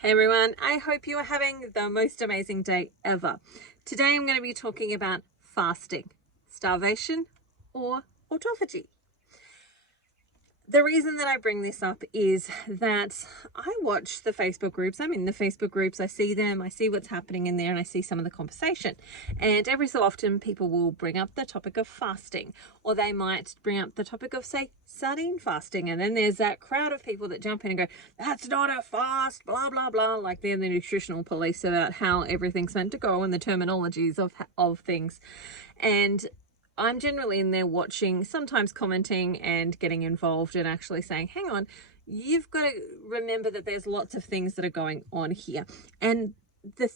Hey everyone, I hope you are having the most amazing day ever. Today I'm going to be talking about fasting, starvation, or autophagy. The reason that I bring this up is that I watch the Facebook groups. I'm in the Facebook groups, I see them, I see what's happening in there, and I see some of the conversation. And every so often people will bring up the topic of fasting, or they might bring up the topic of, say, sardine fasting. And then there's that crowd of people that jump in and go, that's not a fast, blah, blah, blah, like they're the nutritional police about how everything's meant to go and the terminologies of things. And I'm generally in there watching, sometimes commenting and getting involved and actually saying, hang on, you've got to remember that there's lots of things that are going on here. And the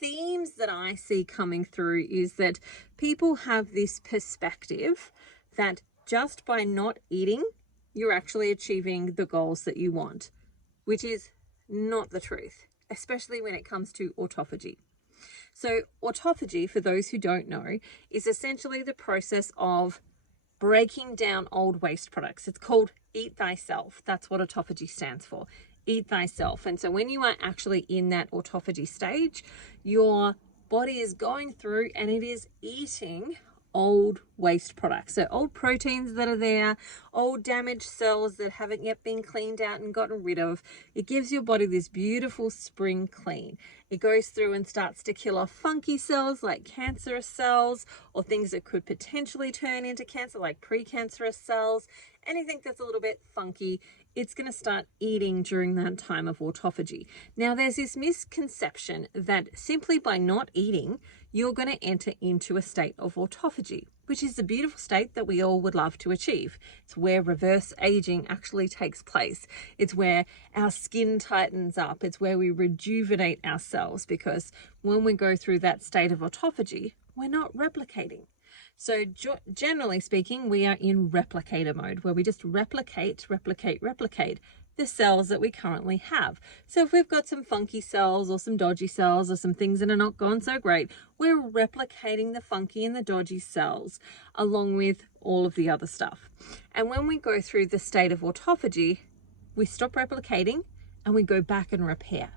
themes that I see coming through is that people have this perspective that just by not eating, you're actually achieving the goals that you want, which is not the truth, especially when it comes to autophagy. So autophagy, for those who don't know, is essentially the process of breaking down old waste products. It's called eat thyself. That's what autophagy stands for. Eat thyself. And so when you are actually in that autophagy stage, your body is going through and it is eating old waste products. So old proteins that are there, old damaged cells that haven't yet been cleaned out and gotten rid of. It gives your body this beautiful spring clean. It goes through and starts to kill off funky cells like cancerous cells, or things that could potentially turn into cancer like precancerous cells. Anything that's a little bit funky, it's going to start eating during that time of autophagy. Now, there's this misconception that simply by not eating, you're going to enter into a state of autophagy, which is the beautiful state that we all would love to achieve. It's where reverse aging actually takes place. It's where our skin tightens up. It's where we rejuvenate ourselves, because when we go through that state of autophagy, we're not replicating. So generally speaking, we are in replicator mode, where we just replicate the cells that we currently have. So if we've got some funky cells or some dodgy cells or some things that are not going so great, we're replicating the funky and the dodgy cells along with all of the other stuff. And when we go through the state of autophagy, we stop replicating and we go back and repair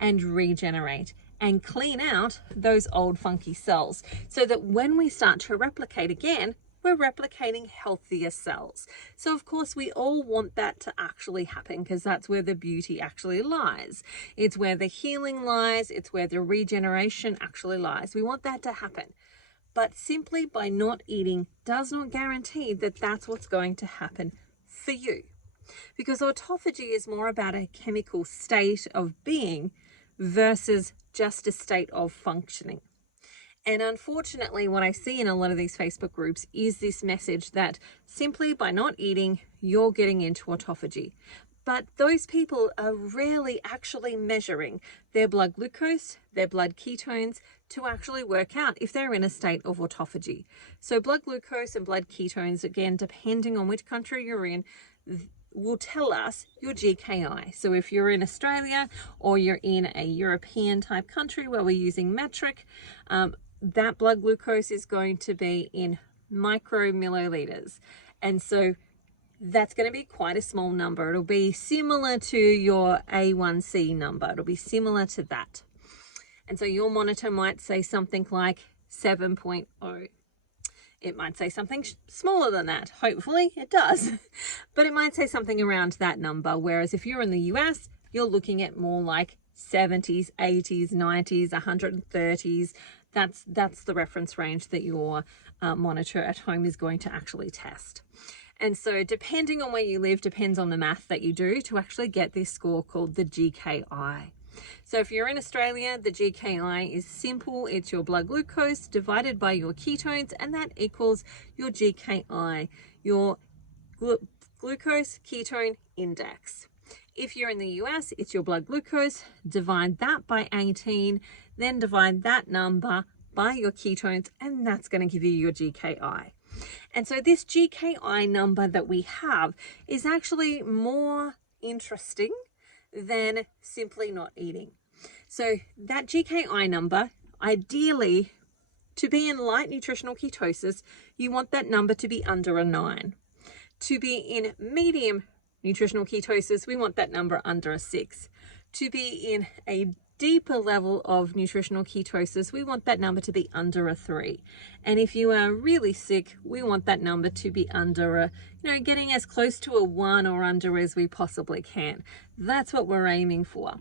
and regenerate and clean out those old funky cells, so that when we start to replicate again, we're replicating healthier cells. So of course we all want that to actually happen, because that's where the beauty actually lies. It's where the healing lies. It's where the regeneration actually lies. We want that to happen. But simply by not eating does not guarantee that that's what's going to happen for you. Because autophagy is more about a chemical state of being versus just a state of functioning. And unfortunately, what I see in a lot of these Facebook groups is this message that simply by not eating, you're getting into autophagy. But those people are rarely actually measuring their blood glucose, their blood ketones, to actually work out if they're in a state of autophagy. So blood glucose and blood ketones, again, depending on which country you're in, will tell us your GKI. So if you're in Australia or you're in a European type country where we're using metric, that blood glucose is going to be in micromilliliters. And so that's going to be quite a small number. It'll be similar to your A1C number. It'll be similar to that. And so your monitor might say something like 7.0. It might say something smaller than that. Hopefully it does. But it might say something around that number. Whereas if you're in the US, you're looking at more like 70s, 80s, 90s, 130s. That's the reference range that your monitor at home is going to actually test. And so depending on where you live, depends on the math that you do to actually get this score called the GKI. So if you're in Australia, the GKI is simple. It's your blood glucose divided by your ketones, and that equals your GKI, your glucose ketone index. If you're in the US, it's your blood glucose, divide that by 18, then divide that number by your ketones, and that's going to give you your GKI. And so this GKI number that we have is actually more interesting than simply not eating. So that GKI number, ideally, to be in light nutritional ketosis, you want that number to be under a 9. To be in medium nutritional ketosis, we want that number under a 6. to be in a deeper level of nutritional ketosis, we want that number to be under a 3. And if you are really sick, we want that number to be under a, getting as close to a 1 or under as we possibly can. That's what we're aiming for.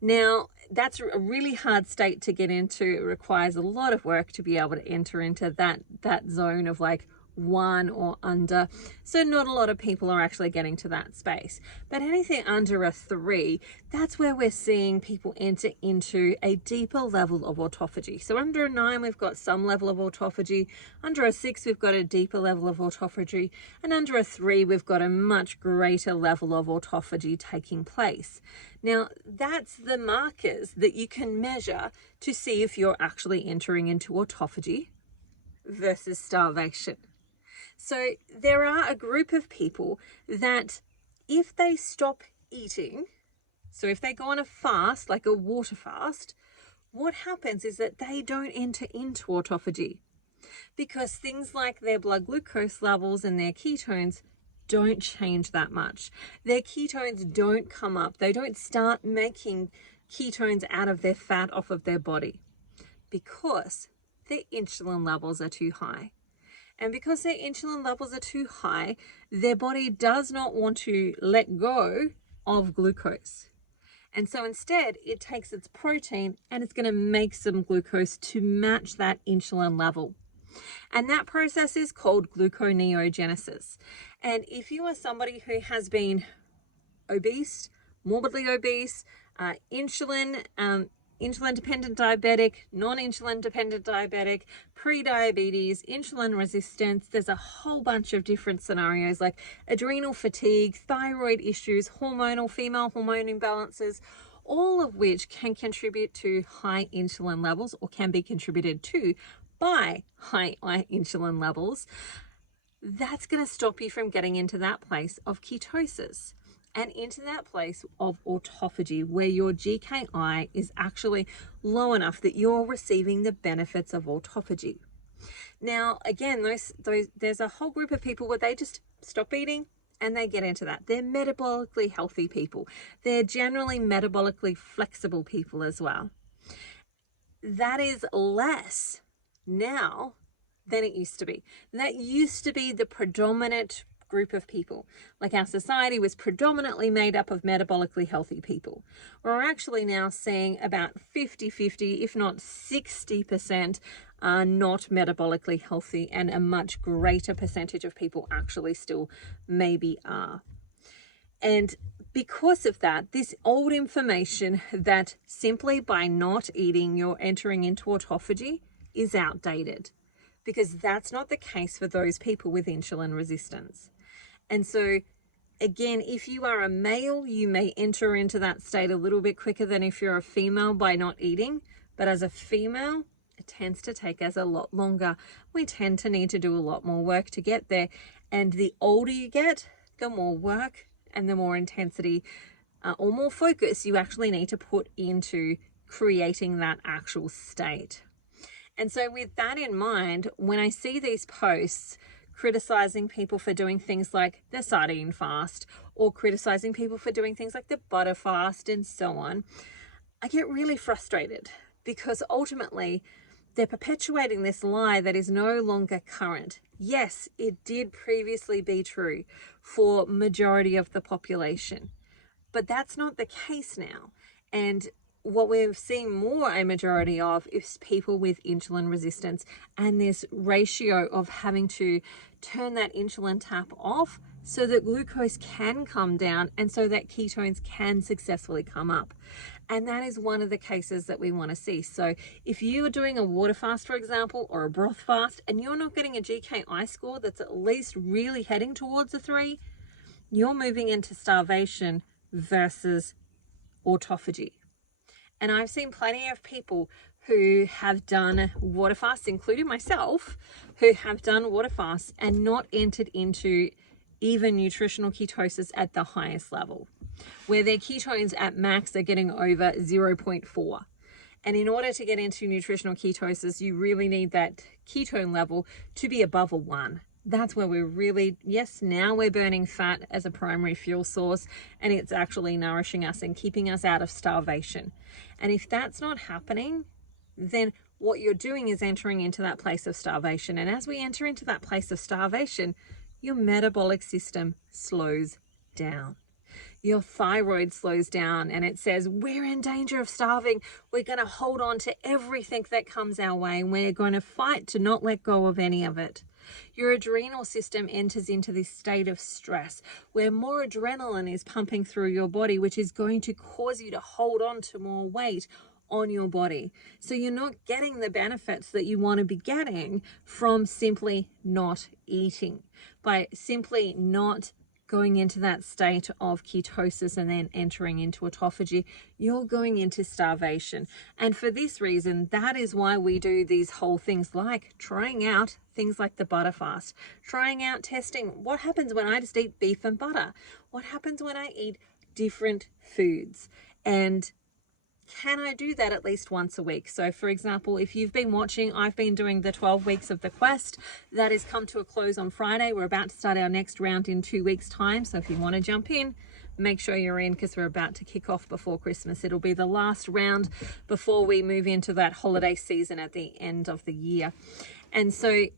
Now, that's a really hard state to get into. It requires a lot of work to be able to enter into that zone of like 1 or under. So not a lot of people are actually getting to that space. But anything under a 3, that's where we're seeing people enter into a deeper level of autophagy. So under a 9, we've got some level of autophagy. Under a 6, we've got a deeper level of autophagy. And under a 3, we've got a much greater level of autophagy taking place. Now, that's the markers that you can measure to see if you're actually entering into autophagy versus starvation. So there are a group of people that if they stop eating, so if they go on a fast, like a water fast, what happens is that they don't enter into autophagy because things like their blood glucose levels and their ketones don't change that much. Their ketones don't come up. They don't start making ketones out of their fat off of their body because their insulin levels are too high. And because their insulin levels are too high, their body does not want to let go of glucose. And so instead, it takes its protein and it's going to make some glucose to match that insulin level. And that process is called gluconeogenesis. And if you are somebody who has been obese, morbidly obese, insulin-dependent diabetic, non-insulin-dependent diabetic, pre-diabetes, insulin resistance. There's a whole bunch of different scenarios like adrenal fatigue, thyroid issues, female hormone imbalances, all of which can contribute to high insulin levels or can be contributed to by high insulin levels. That's going to stop you from getting into that place of ketosis and into that place of autophagy where your GKI is actually low enough that you're receiving the benefits of autophagy. Now, again, there's a whole group of people where they just stop eating and they get into that. They're metabolically healthy people. They're generally metabolically flexible people as well. That is less now than it used to be. That used to be the predominant group of people. Like our society was predominantly made up of metabolically healthy people. We're actually now seeing about 50-50, if not 60% are not metabolically healthy, and a much greater percentage of people actually still maybe are. And because of that, this old information that simply by not eating you're entering into autophagy is outdated, because that's not the case for those people with insulin resistance. And so again, if you are a male, you may enter into that state a little bit quicker than if you're a female by not eating. But as a female, it tends to take us a lot longer. We tend to need to do a lot more work to get there. And the older you get, the more work and the more intensity or more focus you actually need to put into creating that actual state. And so with that in mind, when I see these posts criticizing people for doing things like the sardine fast or criticizing people for doing things like the butter fast and so on, I get really frustrated because ultimately they're perpetuating this lie that is no longer current. Yes, it did previously be true for majority of the population, but that's not the case now. And what we're seeing more a majority of is people with insulin resistance and this ratio of having to turn that insulin tap off so that glucose can come down and so that ketones can successfully come up. And that is one of the cases that we want to see. So if you are doing a water fast, for example, or a broth fast, and you're not getting a GKI score that's at least really heading towards a 3, you're moving into starvation versus autophagy. And I've seen plenty of people who have done water fasts, including myself, who have done water fasts and not entered into even nutritional ketosis at the highest level, where their ketones at max are getting over 0.4. And in order to get into nutritional ketosis, you really need that ketone level to be above a 1. That's where we're really, yes, now we're burning fat as a primary fuel source, and it's actually nourishing us and keeping us out of starvation. And if that's not happening, then what you're doing is entering into that place of starvation. And as we enter into that place of starvation, your metabolic system slows down. Your thyroid slows down and it says, we're in danger of starving. We're going to hold on to everything that comes our way, and we're going to fight to not let go of any of it. Your adrenal system enters into this state of stress where more adrenaline is pumping through your body, which is going to cause you to hold on to more weight on your body. So you're not getting the benefits that you want to be getting from simply not eating, by simply not going into that state of ketosis and then entering into autophagy. You're going into starvation. And for this reason, that is why we do these whole things like trying out things like the butter fast, trying out testing what happens when I just eat beef and butter, what happens when I eat different foods, and can I do that at least once a week? So for example, if you've been watching, I've been doing the 12 weeks of the quest. That has come to a close on Friday. We're about to start our next round in 2 weeks' time. So if you want to jump in, make sure you're in, because we're about to kick off before Christmas. It'll be the last round before we move into that holiday season at the end of the year. And so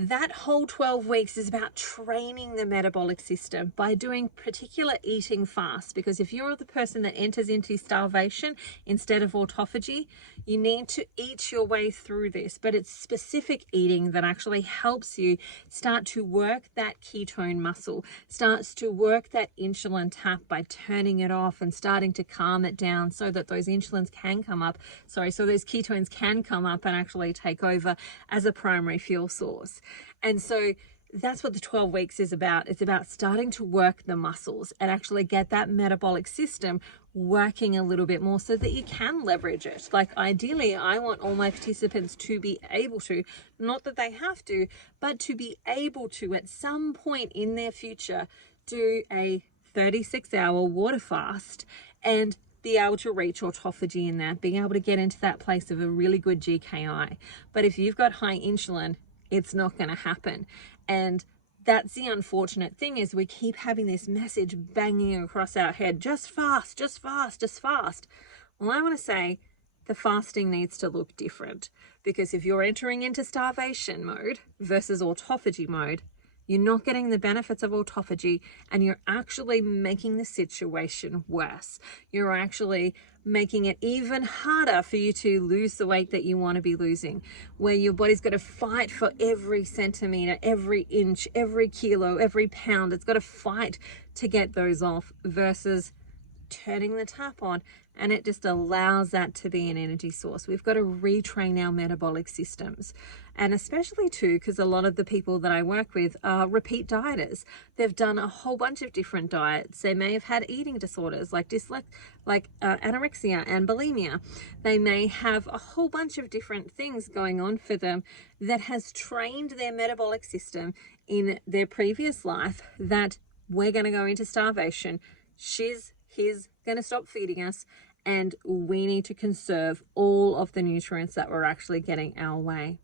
that whole 12 weeks is about training the metabolic system by doing particular eating fasts, because if you're the person that enters into starvation instead of autophagy, you need to eat your way through this. But it's specific eating that actually helps you start to work that ketone muscle, starts to work that insulin tap by turning it off and starting to calm it down so that those insulins can come up, so those ketones can come up and actually take over as a primary fuel source. And so that's what the 12 weeks is about. It's about starting to work the muscles and actually get that metabolic system working a little bit more so that you can leverage it. Like ideally, I want all my participants to be able to, not that they have to, but to be able to at some point in their future do a 36-hour water fast and be able to reach autophagy in that, being able to get into that place of a really good GKI. But if you've got high insulin, it's not going to happen. And that's the unfortunate thing, is we keep having this message banging across our head, just fast, just fast, just fast. Well, I want to say the fasting needs to look different, because if you're entering into starvation mode versus autophagy mode, you're not getting the benefits of autophagy, and you're actually making the situation worse. You're actually making it even harder for you to lose the weight that you want to be losing, where your body's got to fight for every centimeter, every inch, every kilo, every pound. It's got to fight to get those off, versus turning the tap on and it just allows that to be an energy source. We've got to retrain our metabolic systems. And especially too, because a lot of the people that I work with are repeat dieters. They've done a whole bunch of different diets. They may have had eating disorders like anorexia and bulimia. They may have a whole bunch of different things going on for them that has trained their metabolic system in their previous life that we're going to go into starvation. He's going to stop feeding us, and we need to conserve all of the nutrients that we're actually getting our way.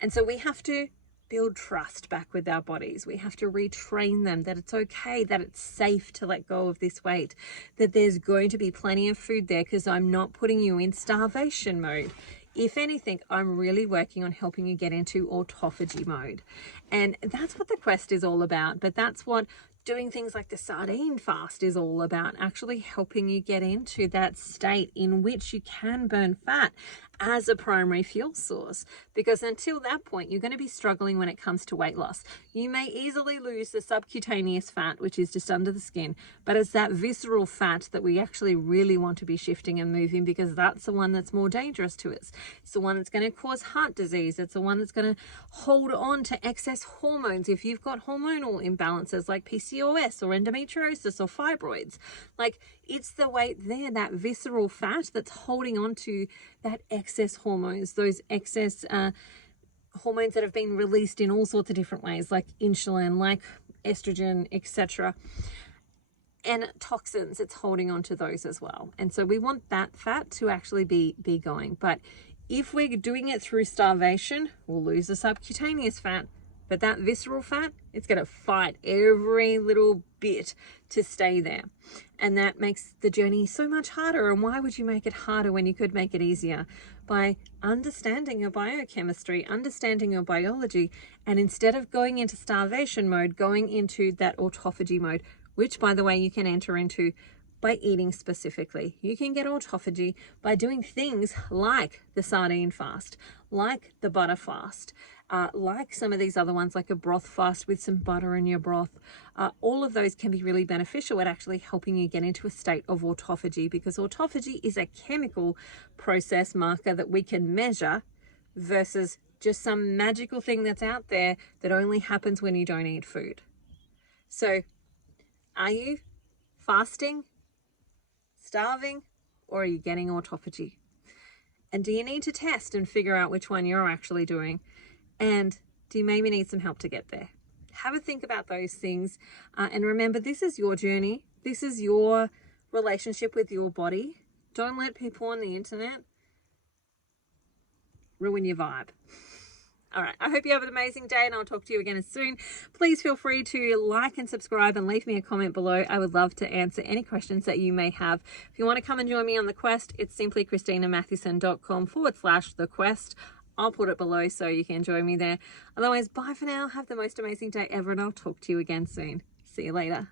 And so we have to build trust back with our bodies. We have to retrain them that it's okay, that it's safe to let go of this weight, that there's going to be plenty of food there, because I'm not putting you in starvation mode. If anything, I'm really working on helping you get into autophagy mode. And that's what the quest is all about. But that's what doing things like the sardine fast is all about, actually helping you get into that state in which you can burn fat as a primary fuel source. Because until that point, you're going to be struggling when it comes to weight loss. You may easily lose the subcutaneous fat, which is just under the skin, but it's that visceral fat that we actually really want to be shifting and moving, because that's the one that's more dangerous to us. It's the one that's going to cause heart disease. It's the one that's going to hold on to excess hormones. If you've got hormonal imbalances like PCOS or endometriosis or fibroids, like it's the weight there, that visceral fat, that's holding on to that excess hormones, those excess hormones that have been released in all sorts of different ways, like insulin, like estrogen, etc. And toxins, it's holding on to those as well. And so we want that fat to actually be going. But if we're doing it through starvation, we'll lose the subcutaneous fat, But that visceral fat, it's going to fight every little bit to stay there. And that makes the journey so much harder. And why would you make it harder when you could make it easier? By understanding your biochemistry, understanding your biology, and instead of going into starvation mode, going into that autophagy mode, which, by the way, you can enter into by eating specifically. You can get autophagy by doing things like the sardine fast, like the butter fast, like some of these other ones, like a broth fast with some butter in your broth. All of those can be really beneficial at actually helping you get into a state of autophagy, because autophagy is a chemical process marker that we can measure versus just some magical thing that's out there that only happens when you don't eat food. So are you fasting, starving, or are you getting autophagy? And do you need to test and figure out which one you're actually doing? And do you maybe need some help to get there? Have a think about those things. And remember, this is your journey. This is your relationship with your body. Don't let people on the internet ruin your vibe. All right, I hope you have an amazing day, and I'll talk to you again soon. Please feel free to like and subscribe and leave me a comment below. I would love to answer any questions that you may have. If you want to come and join me on the quest, it's simply christinamathewson.com/the quest. I'll put it below so you can join me there. Otherwise, bye for now. Have the most amazing day ever, and I'll talk to you again soon. See you later.